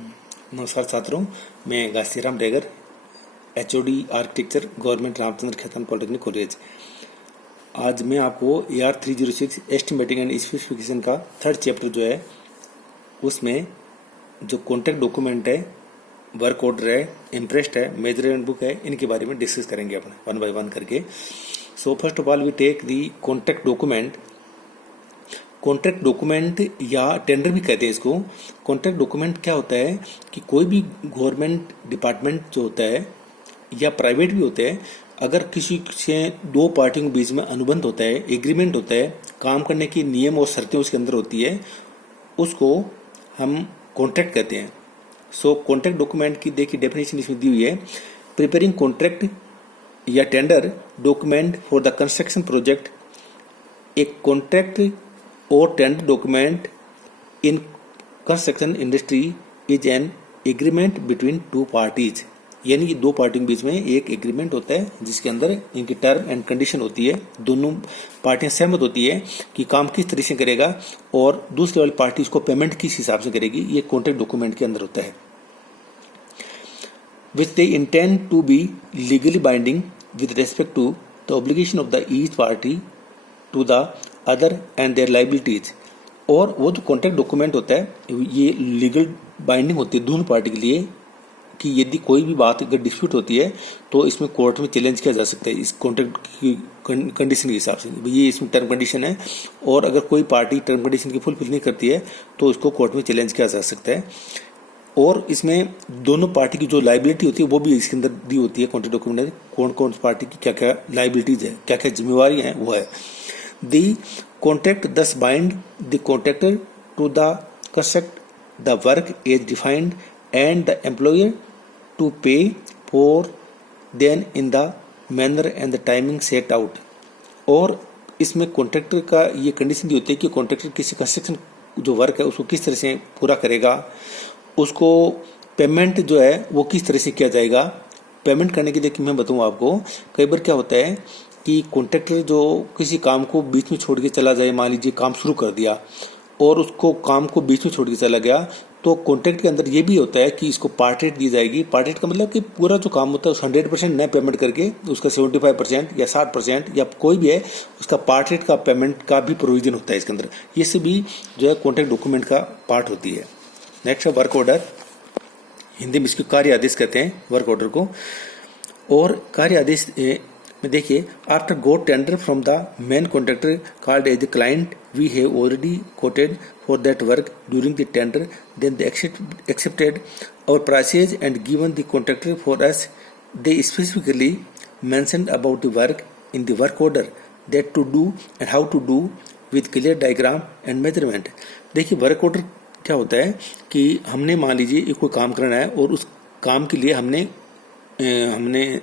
नमस्कार छात्रों, मैं Ghasiram Regar, HOD architecture, government Ramchandra Khetan polytechnic college. आज मैं आपको AR 306 एस्टिमेटिंग एंड स्पेसिफिकेशन का थर्ड चैप्टर जो है उसमें जो कॉन्ट्रैक्ट डॉक्यूमेंट है, वर्क ऑर्डर है, इम्प्रेस्ड है, मेजरमेंट बुक है, इनके बारे में डिस्कस करेंगे अपन वन बाय वन करके। So first of all we take the contract document. Contract document या टेंडर भी कहते हैं इसको। कॉन्ट्रैक्ट डॉक्यूमेंट क्या होता है कि कोई भी गवर्नमेंट डिपार्टमेंट जो होता है या प्राइवेट भी होते हैं, अगर किसी से दो पार्टियों के बीच में अनुबंध होता है, एग्रीमेंट होता है, काम करने की नियम और शर्तें उसके अंदर होती है, उसको हम कॉन्ट्रैक्ट कहते हैं। सो कॉन्ट्रैक्ट डॉक्यूमेंट की देखिए डेफिनेशन इसमें दी हुई है। प्रिपेयरिंग कॉन्ट्रैक्ट या tender document for the construction project. एक कॉन्ट्रैक्ट और tender document in construction industry is an agreement between two parties. यानी कि दो पार्टियों के बीच में एक एग्रीमेंट होता है जिसके अंदर इनकी टर्म एंड कंडीशन होती है। दोनों पार्टियां सहमत होती है कि काम किस तरह से करेगा और दूसरी वाली पार्टी इसको पेमेंट किस हिसाब से करेगी। ये कॉन्ट्रैक्ट डॉक्यूमेंट के अंदर होता है। Which they intend to be legally binding with respect to the obligation of the each party to the other and their liabilities. और वो जो कॉन्ट्रैक्ट डॉक्यूमेंट होता है ये लीगल बाइंडिंग होती है दोनों पार्टी के लिए कि यदि कोई भी बात अगर डिस्प्यूट होती है तो इसमें कोर्ट में चैलेंज किया जा सकता है इस कॉन्ट्रैक्ट की कंडीशन के हिसाब से। ये इसमें टर्म कंडीशन है और अगर कोई पार्टी टर्म कंडीशन की फुलफिल नहीं करती है तो इसको कोर्ट में चैलेंज किया जा सकता है। और इसमें दोनों पार्टी की जो लाइबिलिटी होती है वो भी इसके अंदर दी होती है कॉन्ट्रैक्ट डॉक्यूमेंट में। कौन कौन सी पार्टी की क्या क्या लाइबिलिटीज है, क्या क्या जिम्मेवारी है, वो है। The contract thus bind the contractor to the construct the work as defined and the employer to pay for them in the manner and the timing set out। और इसमें कॉन्ट्रैक्टर का ये कंडीशन दी होती है कि कॉन्ट्रैक्टर किसी construction जो work है उसको किस तरह से पूरा करेगा, उसको पेमेंट जो है वो किस तरह से किया जाएगा। पेमेंट करने की देखिए मैं बताऊँ आपको, कई बार क्या होता है कि कॉन्ट्रैक्टर जो किसी काम को बीच में छोड़ के चला जाए, मान लीजिए काम शुरू कर दिया और उसको काम को बीच में छोड़ के चला गया, तो कॉन्ट्रैक्ट के अंदर ये भी होता है कि इसको पार्ट रेट दी जाएगी। पार्ट रेट का मतलब कि पूरा जो काम होता है उस 100% न पेमेंट करके उसका 75% या 60% या कोई भी है उसका पार्ट रेट का पेमेंट का भी प्रोविजन होता है इसके अंदर। ये सभी जो है कॉन्ट्रैक्ट डॉक्यूमेंट का पार्ट होती है। नेक्स्ट है वर्क ऑर्डर। हिंदी में इसको कार्य आदेश कहते हैं वर्क ऑर्डर को। और कार्य आदेश में देखिए, after got tender from the main contractor called as the client we have already quoted for that work during the tender, then they accepted our prices and given the contractor for us, they specifically mentioned about the work in the work order that to do and how to do with clear diagram and measurement. देखिए work order क्या होता है कि हमने मान लीजिए कोई काम करना है और उस काम के लिए हमने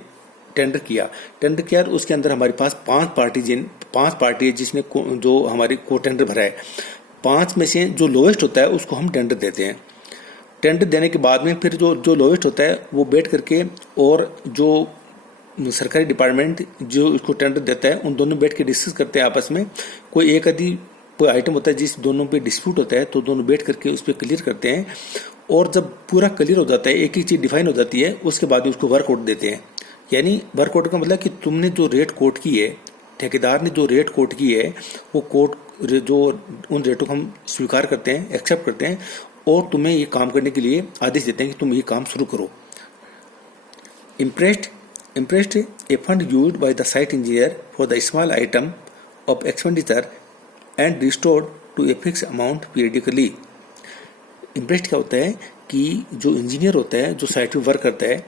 टेंडर किया और उसके अंदर हमारे पास पांच पार्टी है जिसने जो हमारी को टेंडर भरा है। पांच में से जो लोवेस्ट होता है उसको हम टेंडर देते हैं। टेंडर देने के बाद में फिर जो लोवेस्ट होता है वो बैठ करके और जो सरकारी डिपार्टमेंट जो इसको टेंडर देता है उन दोनों बैठ के डिस्कस करते हैं आपस में। कोई एक आदि कोई आइटम होता है जिस दोनों पे डिस्प्यूट होता है तो दोनों बैठ करके उस पर क्लियर करते हैं। और जब पूरा क्लियर हो जाता है, एक ही चीज डिफाइन हो जाती है, उसके बाद उसको वर्क ऑर्डर देते हैं। यानी वर्क ऑर्डर का मतलब कि तुमने जो रेट कोट की है, ठेकेदार ने जो रेट कोट की है वो कोट जो उन रेटों को हम स्वीकार करते हैं, एक्सेप्ट करते हैं और तुम्हें ये काम करने के लिए आदेश देते हैं कि तुम ये काम शुरू करो। Imprest a fund used by the site engineer for the small item of expenditure and restored to a fix amount periodically. Imprest क्या होता है कि जो इंजीनियर होता है, जो साइट पे वर्क करता है,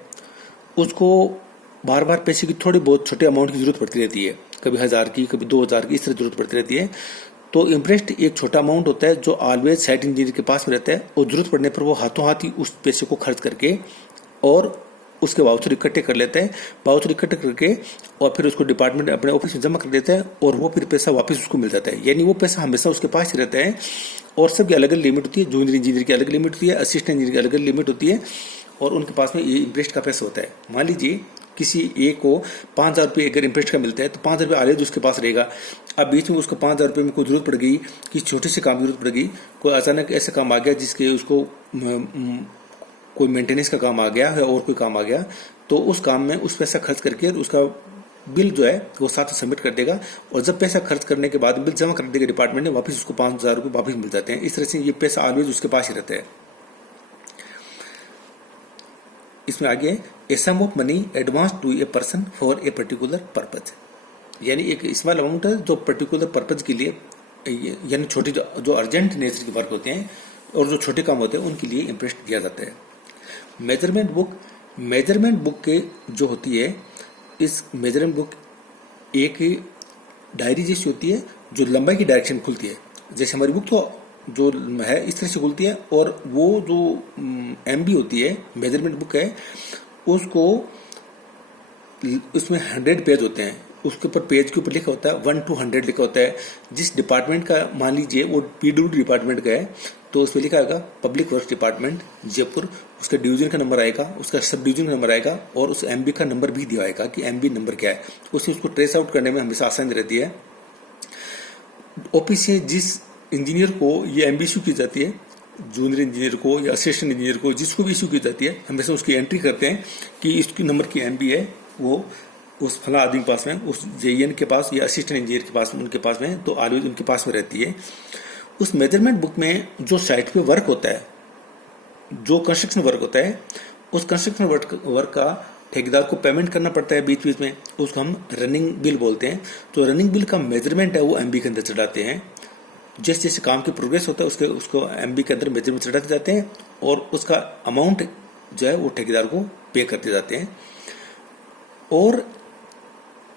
उसको बार बार पैसे की थोड़ी बहुत छोटे अमाउंट की जरूरत पड़ती रहती है, कभी 1000 की, कभी 2000 की, इस तरह जरूरत पड़ती रहती है। तो इम्प्रेस्ड एक छोटा अमाउंट होता है जो ऑलवेज साइट इंजीनियर के पास में रहता है और जरूरत पड़ने पर वो हाथों हाथ ही उस पैसे को खर्च करके और उसके वाउचर इकट्ठे कर लेते हैं। वाउचर इकट्ठे करके और फिर उसको डिपार्टमेंट अपने ऑफिस में जमा कर देता है और वो फिर पैसा वापस उसको मिल जाता है। यानी वो पैसा हमेशा उसके पास ही रहता है और सबकी अलग अलग लिमिट होती है। जूनियर इंजीनियर की अलग लिमिट होती है, असिस्टेंट इंजीनियर की अलग अलग लिमिट होती है और उनके पास में ये इम्प्रेस्ड का पैसा होता है। मान लीजिए किसी एक को 5000 रुपये अगर इम्प्रेस्ड का मिलता है तो 5000 रुपये ऑलरेडी उसके पास रहेगा। अब बीच में उसको 5000 रुपये में कोई जरूरत पड़ गई, किसी छोटे से काम की जरूरत पड़ गई, कोई अचानक ऐसा काम आ गया जिसके उसको कोई मेंटेनेंस का काम आ गया है और कोई काम आ गया, तो उस काम में उस पैसा खर्च करके उसका बिल जो है वो साथ में सबमिट कर देगा, और जब पैसा खर्च करने के बाद बिल जमा कर देगा डिपार्टमेंट ने, वापस उसको 5,000 रुपये वापस मिल जाते हैं। इस तरह से ये पैसा ऑलवेज उसके पास ही रहता है। इसमें आगे a sum of money advance to a person for a particular purpose, यानी एक स्मॉल अमाउंट है जो पर्टिकुलर पर्पज के लिए, यानी छोटे जो अर्जेंट नेचर के वर्क होते हैं और जो छोटे काम होते हैं उनके लिए इंटरेस्ट दिया जाता है। मेजरमेंट बुक के जो होती है, इस मेजरमेंट बुक एक डायरी जैसी होती है जो लंबाई की डायरेक्शन खुलती है, जैसे हमारी बुक तो जो है इस तरह से खुलती है, और वो जो एमबी होती है मेजरमेंट बुक है उसको, उसमें 100 पेज होते हैं, उसके ऊपर पेज के ऊपर लिखा होता है 1 to 100 लिखा होता है। जिस डिपार्टमेंट का मान लीजिए वो पीडब्ल्यूडी डिपार्टमेंट का है तो उसमें लिखा आएगा पब्लिक वर्क्स डिपार्टमेंट जयपुर, उसका डिवीजन का नंबर आएगा, उसका सब डिवीजन का नंबर आएगा, और उस एमबी का नंबर भी दिया आएगा कि एमबी नंबर क्या है। उससे उसको ट्रेस आउट करने में हमेशा आसानी रहती है। ऑफिस से जिस इंजीनियर को ये एमबी इशू की जाती है, जूनियर इंजीनियर को या असिस्टेंट इंजीनियर को जिसको भी इशू की जाती है, हमेशा उसकी एंट्री करते हैं कि इसकी नंबर की एमबी है वो उस फला आदमी के पास में, उस जेईएन के पास या असिस्टेंट इंजीनियर के पास, उनके पास में, तो ऑलवेज उनके पास में रहती है। उस मेजरमेंट बुक में जो साइट पे वर्क होता है, जो कंस्ट्रक्शन वर्क होता है, उस कंस्ट्रक्शन वर्क का ठेकेदार को पेमेंट करना पड़ता है बीच बीच में, उसको हम रनिंग बिल बोलते हैं। तो रनिंग बिल का मेजरमेंट है वो एमबी के अंदर चढ़ाते हैं। जैसे जैसे काम की प्रोग्रेस होता है उसको एमबी के अंदर मेजरमेंट चढ़ाते जाते हैं, और उसका अमाउंट जो है वो ठेकेदार को पे करते जाते हैं। और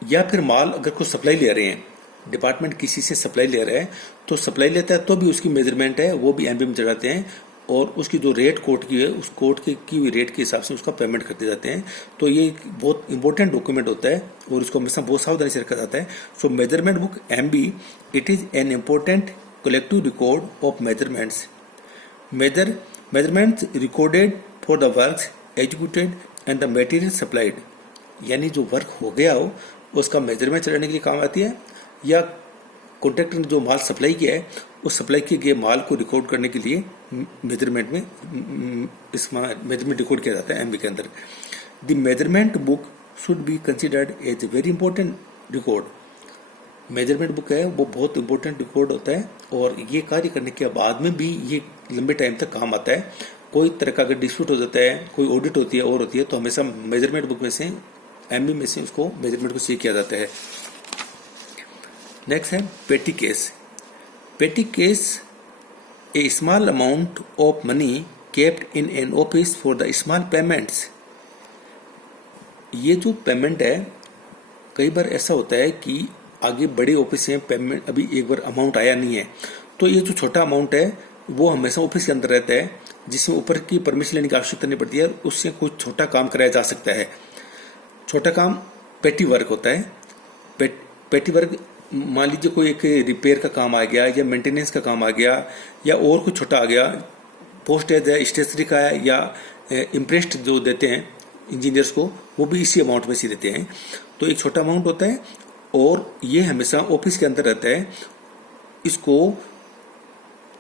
या फिर माल अगर कोई सप्लाई ले रहे हैं, डिपार्टमेंट किसी से सप्लाई ले रहा है तो सप्लाई लेता है तो भी उसकी मेजरमेंट है वो भी एमबी में चढ़ाते हैं, और उसकी जो रेट कोर्ट की है उस कोर्ट की हुई रेट के हिसाब से उसका पेमेंट करते जाते हैं। तो ये एक बहुत इंपॉर्टेंट डॉक्यूमेंट होता है और इसको हमेशा बहुत सावधानी से रखा जाता है। सो measurement book MB it is an important collective record of measurements. Measurements recorded for the works executed and the material supplied, यानी जो वर्क हो गया हो उसका मेजरमेंट चलाने के लिए काम आती है, या कॉन्ट्रैक्टर ने जो माल सप्लाई किया है उस सप्लाई किए गए माल को रिकॉर्ड करने के लिए मेजरमेंट में इसमें मेजरमेंट रिकॉर्ड किया जाता है एमबी के अंदर। The measurement book should be considered as a very important record. Measurement book है वो बहुत इंपॉर्टेंट रिकॉर्ड होता है, और ये कार्य करने के बाद में भी ये लंबे टाइम तक काम आता है। कोई तरह का अगर डिस्प्यूट हो जाता है, कोई ऑडिट होती है और होती है, तो हमेशा मेजरमेंट बुक में से एमबी में से उसको मेजरमेंट को चेक किया जाता है। नेक्स्ट है पेटी केस। पेटी case A small amount of money kept in an office for the small payments. ये जो पेमेंट है, कई बार ऐसा होता है कि आगे बड़े ऑफिस में पेमेंट अभी एक बार अमाउंट आया नहीं है, तो ये जो छोटा अमाउंट है वो हमेशा ऑफिस के अंदर रहता है, जिसमें ऊपर की परमिशन लेने की आवश्यकता नहीं पड़ती है, उससे कुछ छोटा काम कराया जा सकता है। छोटा काम पेटी वर्क होता है। पेटी वर्क मान लीजिए कोई एक रिपेयर का काम आ गया, या मेंटेनेंस का काम आ गया, या और कुछ छोटा आ गया, पोस्टेज है, स्टेशनरी का है, या इम्प्रेस्ड जो देते हैं इंजीनियर्स को, वो भी इसी अमाउंट में से देते हैं। तो एक छोटा अमाउंट होता है, और ये हमेशा ऑफिस के अंदर रहता है। इसको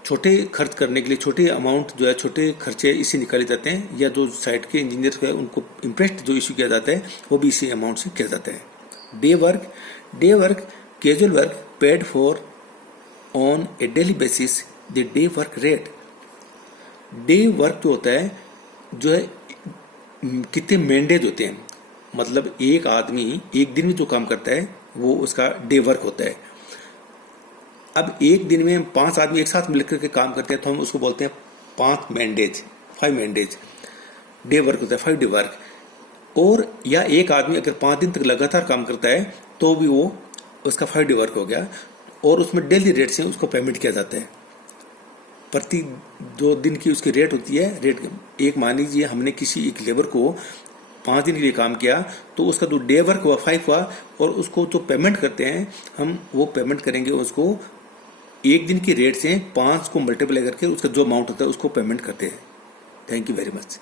छोटे खर्च करने के लिए, छोटे अमाउंट जो है, छोटे खर्चे इसे निकाले जाते हैं, या जो साइट के इंजीनियर है उनको इम्प्रेस्ड जो इशू किया जाता है वो भी इसी अमाउंट से किया जाता है। Day work casual work paid for on A daily basis the day work rate. Day work जो होता है, जो है कितने मैंडेज होते हैं, मतलब एक आदमी एक दिन में जो काम करता है वो उसका डे वर्क होता है। अब एक दिन में 5 आदमी एक साथ मिलकर के काम करते हैं तो हम उसको बोलते हैं 5 मैंडेज डे वर्क होता है, 5 डे वर्क। और या एक आदमी अगर 5 दिन तक लगातार काम करता है तो भी वो उसका 5 डे वर्क हो गया, और उसमें डेली रेट से उसको पेमेंट किया जाता है। प्रति 2 दिन की उसकी रेट होती है। रेट एक मान लीजिए हमने किसी एक लेबर को 5 दिन के लिए काम किया, तो उसका जो डे वर्क हुआ 5 हुआ, और उसको जो पेमेंट करते हैं हम, वो पेमेंट करेंगे उसको एक दिन की रेट से 5 को मल्टीप्लाई करके उसका जो अमाउंट होता है उसको पेमेंट करते हैं। Thank you very much.